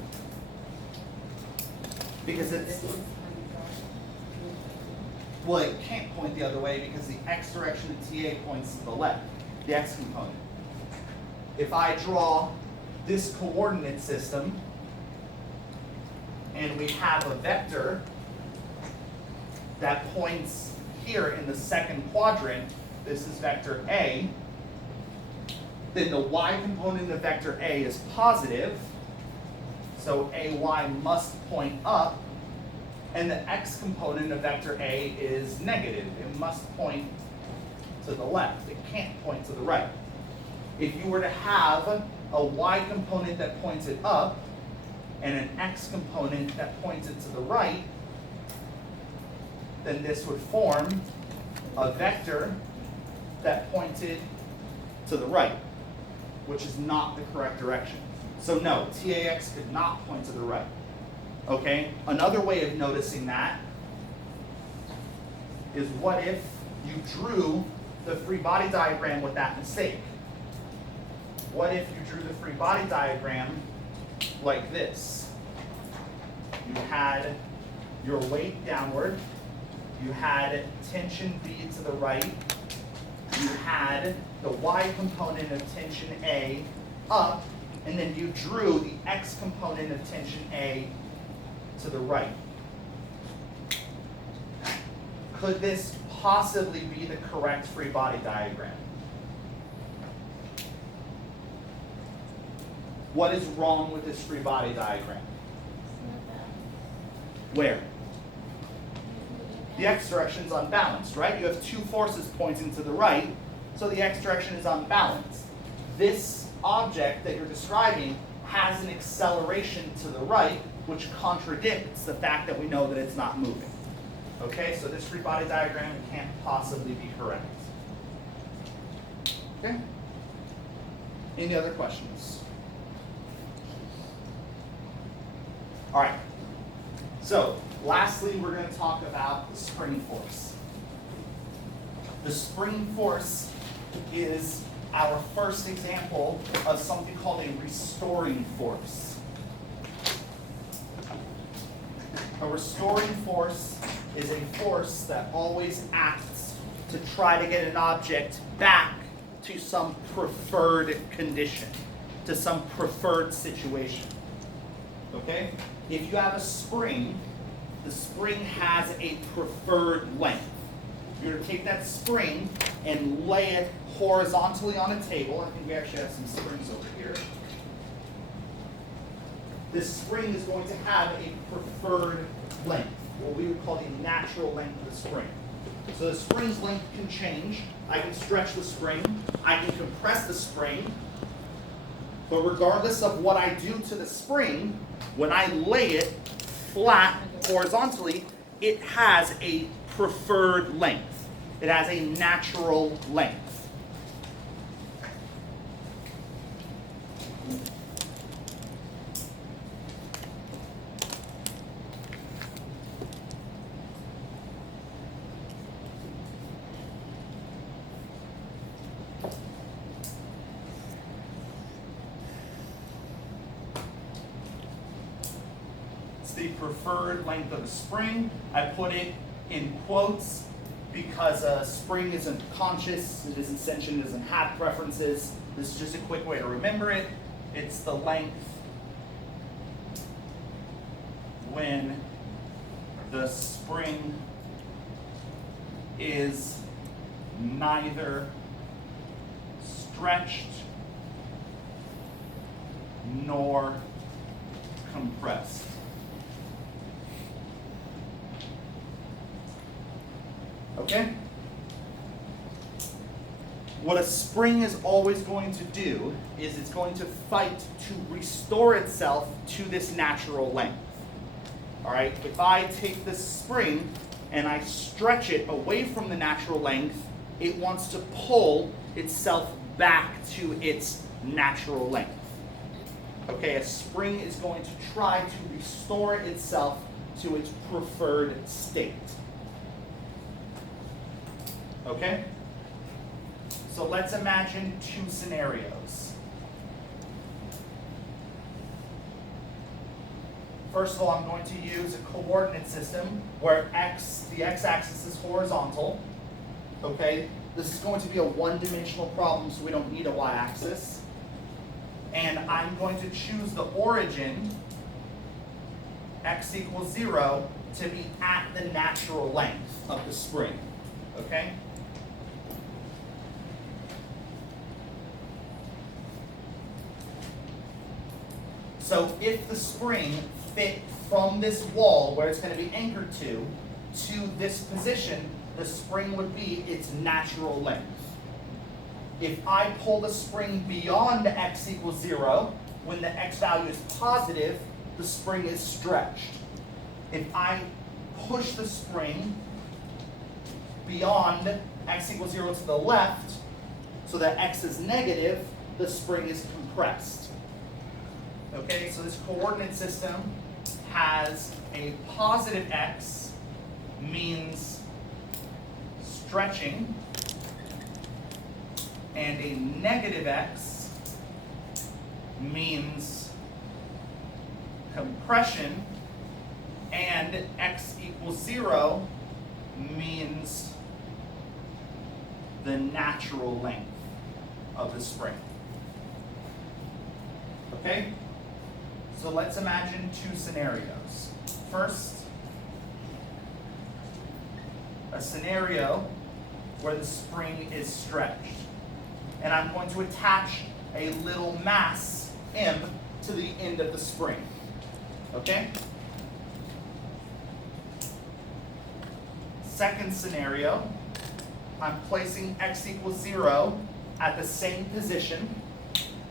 Because it's, well, it can't point the other way because the x direction of TA points to the left, the x component. If I draw this coordinate system and we have a vector that points here in the second quadrant, this is vector A, then the y component of vector A is positive, so AY must point up, and the x component of vector A is negative. It must point to the left. It can't point to the right. If you were to have a y component that pointed up and an x component that pointed to the right, then this would form a vector that pointed to the right, which is not the correct direction. So no, TAX could not point to the right. Okay? Another way of noticing that is what if you drew the free body diagram with that mistake? What if you drew the free body diagram like this? You had your weight downward, you had tension B to the right, you had the y component of tension A up, and then you drew the x component of tension A to the right. Could this possibly be the correct free body diagram? What is wrong with this free body diagram? Where? The x direction is unbalanced, right? You have two forces pointing to the right, so the x direction is unbalanced. This object that you're describing has an acceleration to the right, which contradicts the fact that we know that it's not moving. Okay, so this free body diagram can't possibly be correct. Okay? Any other questions? All right. So, lastly, we're going to talk about the spring force. The spring force is our first example of something called a restoring force. A restoring force is a force that always acts to try to get an object back to some preferred condition, to some preferred situation. Okay? If you have a spring, the spring has a preferred length. You're going to take that spring and lay it horizontally on a table. I think we actually have some springs over here. This spring is going to have a preferred length, what we would call the natural length of the spring. So the spring's length can change. I can stretch the spring. I can compress the spring. But regardless of what I do to the spring, when I lay it flat horizontally, it has a preferred length. It has a natural length. The preferred length of a spring. I put it in quotes because a spring isn't conscious, it isn't sentient, it doesn't have preferences. This is just a quick way to remember it. It's the length when the spring is neither stretched nor compressed. Okay? What a spring is always going to do is it's going to fight to restore itself to this natural length. All right? If I take this spring and I stretch it away from the natural length, it wants to pull itself back to its natural length. Okay? A spring is going to try to restore itself to its preferred state. Okay? So let's imagine two scenarios. First of all, I'm going to use a coordinate system where the x-axis is horizontal. Okay? This is going to be a one-dimensional problem, so we don't need a y-axis. And I'm going to choose the origin, x equals 0, to be at the natural length of the spring. Okay? So if the spring fit from this wall where it's going to be anchored to this position, the spring would be its natural length. If I pull the spring beyond x equals 0, when the x value is positive, the spring is stretched. If I push the spring beyond x equals 0 to the left, so that x is negative, the spring is compressed. Okay, so this coordinate system has a positive x, means stretching, and a negative x means compression, and x equals 0 means the natural length of the spring. Okay? So let's imagine two scenarios. First, a scenario where the spring is stretched. And I'm going to attach a little mass, M, to the end of the spring. Okay? Second scenario, I'm placing x equals 0 at the same position,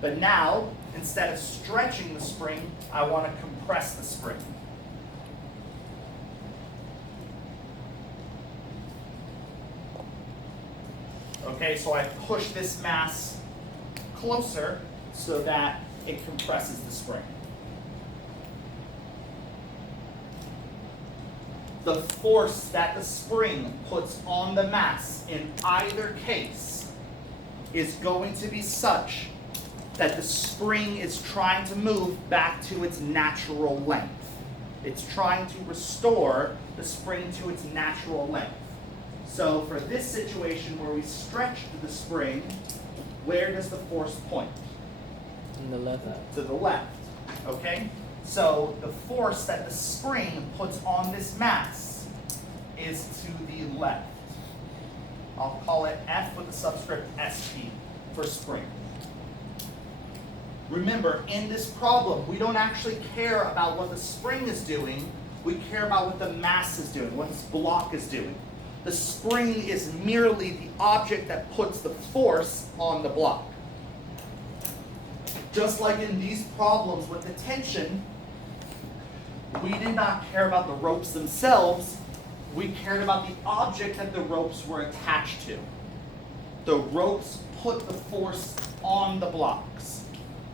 but now, instead of stretching the spring, I want to compress the spring. Okay, so I push this mass closer so that it compresses the spring. The force that the spring puts on the mass in either case is going to be such that the spring is trying to move back to its natural length. It's trying to restore the spring to its natural length. So for this situation where we stretched the spring, where does the force point? On the left. To the left, okay? So the force that the spring puts on this mass is to the left. I'll call it F with the subscript SP for spring. Remember, in this problem, we don't actually care about what the spring is doing. We care about what the mass is doing, what this block is doing. The spring is merely the object that puts the force on the block. Just like in these problems with the tension, we did not care about the ropes themselves. We cared about the object that the ropes were attached to. The ropes put the force on the blocks.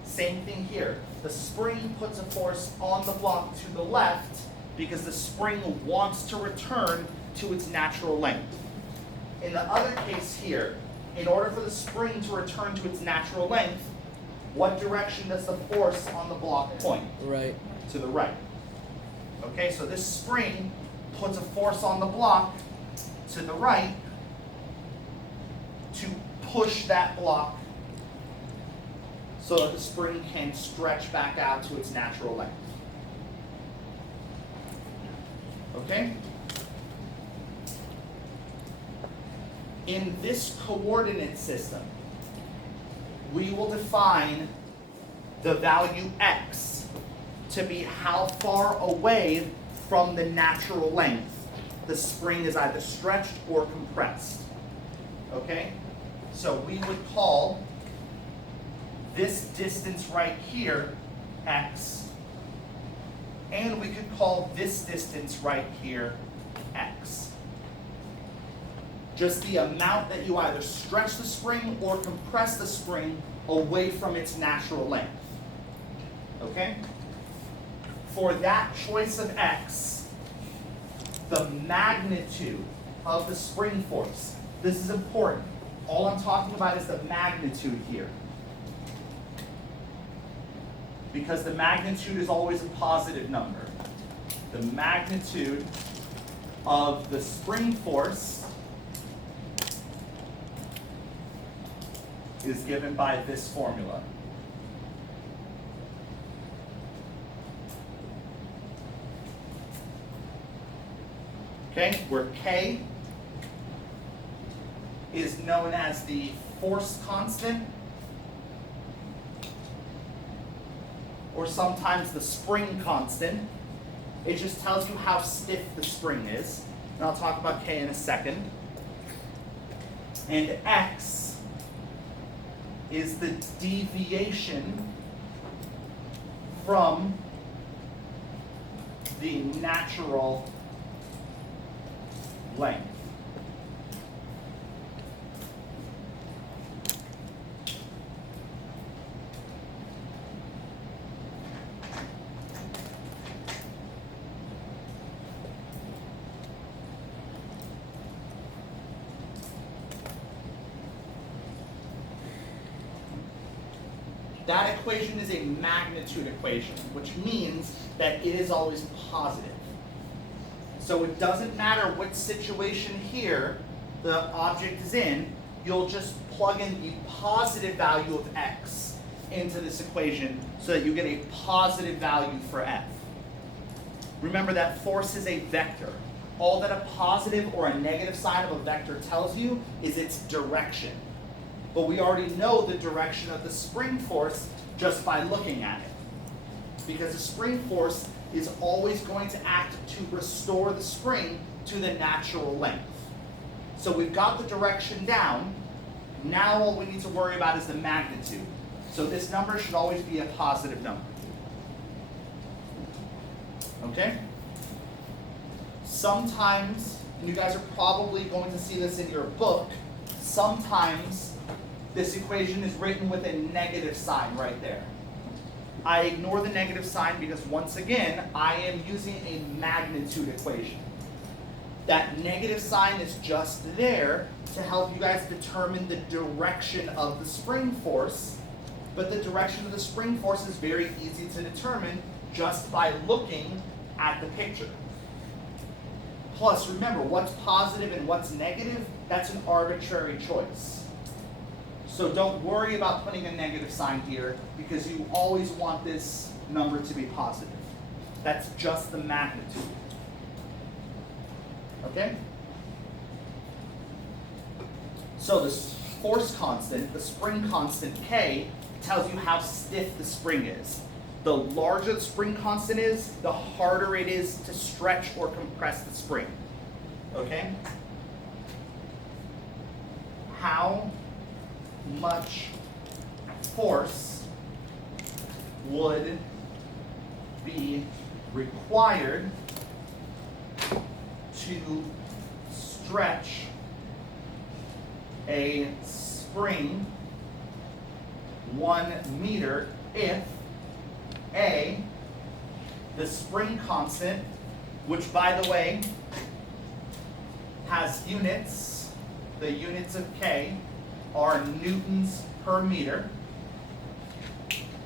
Same thing here. The spring puts a force on the block to the left because the spring wants to return to its natural length. In the other case here, in order for the spring to return to its natural length, what direction does the force on the block point? Right. To the right. Okay, so this spring puts a force on the block to the right to push that block so that the spring can stretch back out to its natural length. Okay? In this coordinate system, we will define the value x to be how far away from the natural length the spring is either stretched or compressed. Okay? So we would call this distance right here x, and we could call this distance right here x. Just the amount that you either stretch the spring or compress the spring away from its natural length. Okay? For that choice of x, the magnitude of the spring force This is important. All I'm talking about is the magnitude here. Because the magnitude is always a positive number. The magnitude of the spring force is given by this formula. Okay, where K is known as the force constant, or sometimes the spring constant. It just tells you how stiff the spring is. And I'll talk about K in a second. And X is the deviation from the natural length. That equation is a magnitude equation, which means that it is always positive. So it doesn't matter what situation here the object is in, you'll just plug in the positive value of x into this equation so that you get a positive value for F. Remember that force is a vector. All that a positive or a negative sign of a vector tells you is its direction. But we already know the direction of the spring force just by looking at it. Because the spring force is always going to act to restore the spring to the natural length. So we've got the direction down. Now all we need to worry about is the magnitude. So this number should always be a positive number. Okay? Sometimes, and you guys are probably going to see this in your book, sometimes this equation is written with a negative sign right there. I ignore the negative sign because once again, I am using a magnitude equation. That negative sign is just there to help you guys determine the direction of the spring force, but the direction of the spring force is very easy to determine just by looking at the picture. Plus, remember, what's positive and what's negative, that's an arbitrary choice. So don't worry about putting a negative sign here because you always want this number to be positive. That's just the magnitude. Okay? So this force constant, the spring constant K, tells you how stiff the spring is. The larger the spring constant is, the harder it is to stretch or compress the spring. Okay? How much force would be required to stretch a spring 1 meter if A, the spring constant, which by the way has units, the units of K are newtons per meter.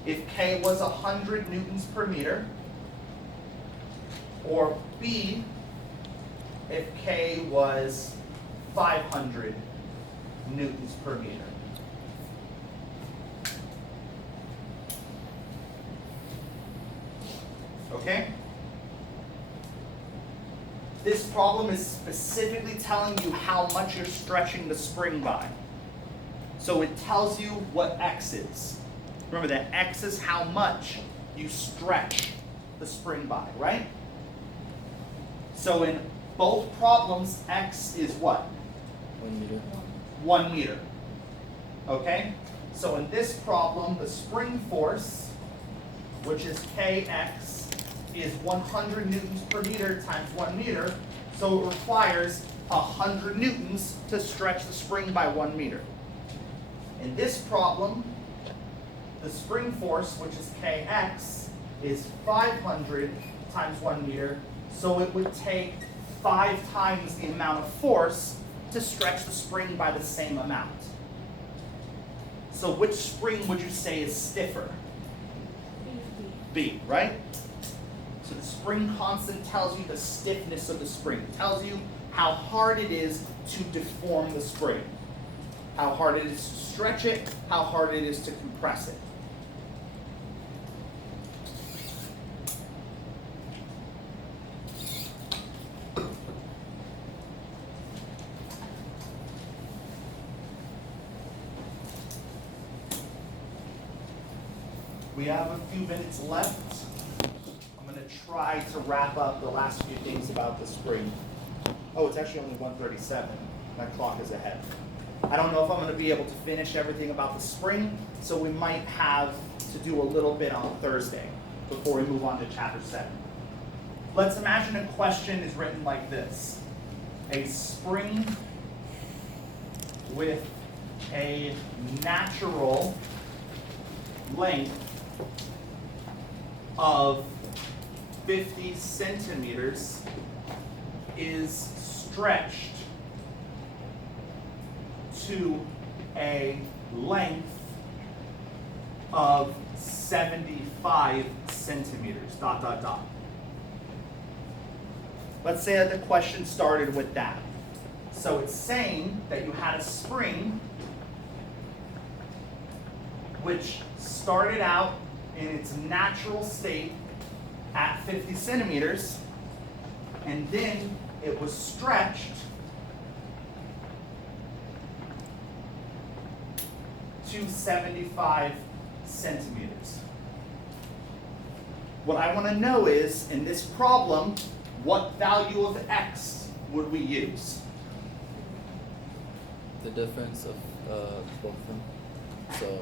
If K was 100 newtons per meter, or B, if K was 500 newtons per meter. Okay? This problem is specifically telling you how much you're stretching the spring by. So it tells you what X is. Remember that X is how much you stretch the spring by, right? So in both problems, X is what? 1 meter. 1 meter. Okay? So in this problem, the spring force, which is Kx, is 100 newtons per meter times 1 meter. So it requires 100 newtons to stretch the spring by 1 meter. In this problem, the spring force, which is Kx, is 500 times 1 meter. So it would take 5 times the amount of force to stretch the spring by the same amount. So which spring would you say is stiffer? B, right? So the spring constant tells you the stiffness of the spring. It tells you how hard it is to deform the spring. How hard it is to stretch it, how hard it is to compress it. We have a few minutes left. I'm going to try to wrap up the last few things about the spring. Oh, it's actually only 1:37. My clock is ahead. I don't know if I'm going to be able to finish everything about the spring, so we might have to do a little bit on Thursday before we move on to chapter 7. Let's imagine a question is written like this. A spring with a natural length of 50 centimeters is stretched to a length of 75 centimeters, ... Let's say that the question started with that. So it's saying that you had a spring which started out in its natural state at 50 centimeters, and then it was stretched to 75 centimeters. What I want to know is, in this problem, what value of x would we use? The difference of both of them. So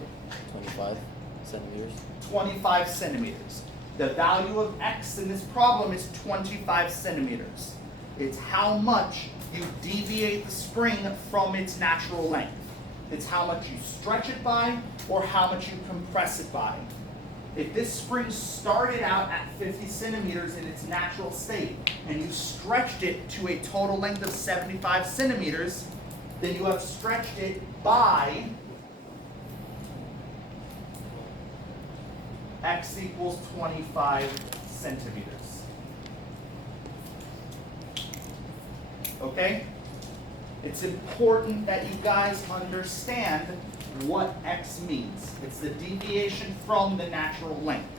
25 centimeters. 25 centimeters. The value of x in this problem is 25 centimeters. It's how much you deviate the spring from its natural length. It's how much you stretch it by or how much you compress it by. If this spring started out at 50 centimeters in its natural state and you stretched it to a total length of 75 centimeters, then you have stretched it by x equals 25 centimeters. Okay? It's important that you guys understand what x means. It's the deviation from the natural length.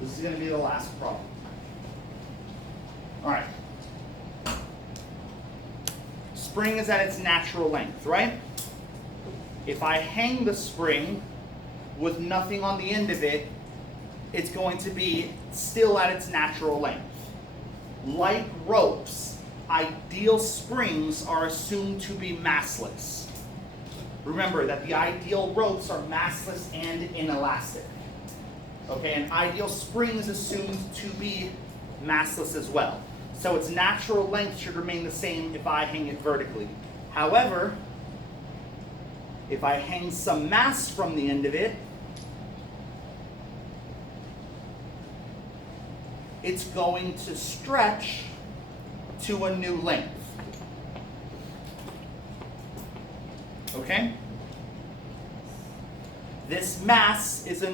This is going to be the last problem. All right. Spring is at its natural length, right? If I hang the spring with nothing on the end of it, it's going to be still at its natural length. Like ropes, ideal springs are assumed to be massless. Remember that the ideal ropes are massless and inelastic. Okay, an ideal spring is assumed to be massless as well. So its natural length should remain the same if I hang it vertically. However, if I hang some mass from the end of it, it's going to stretch to a new length. Okay? This mass is in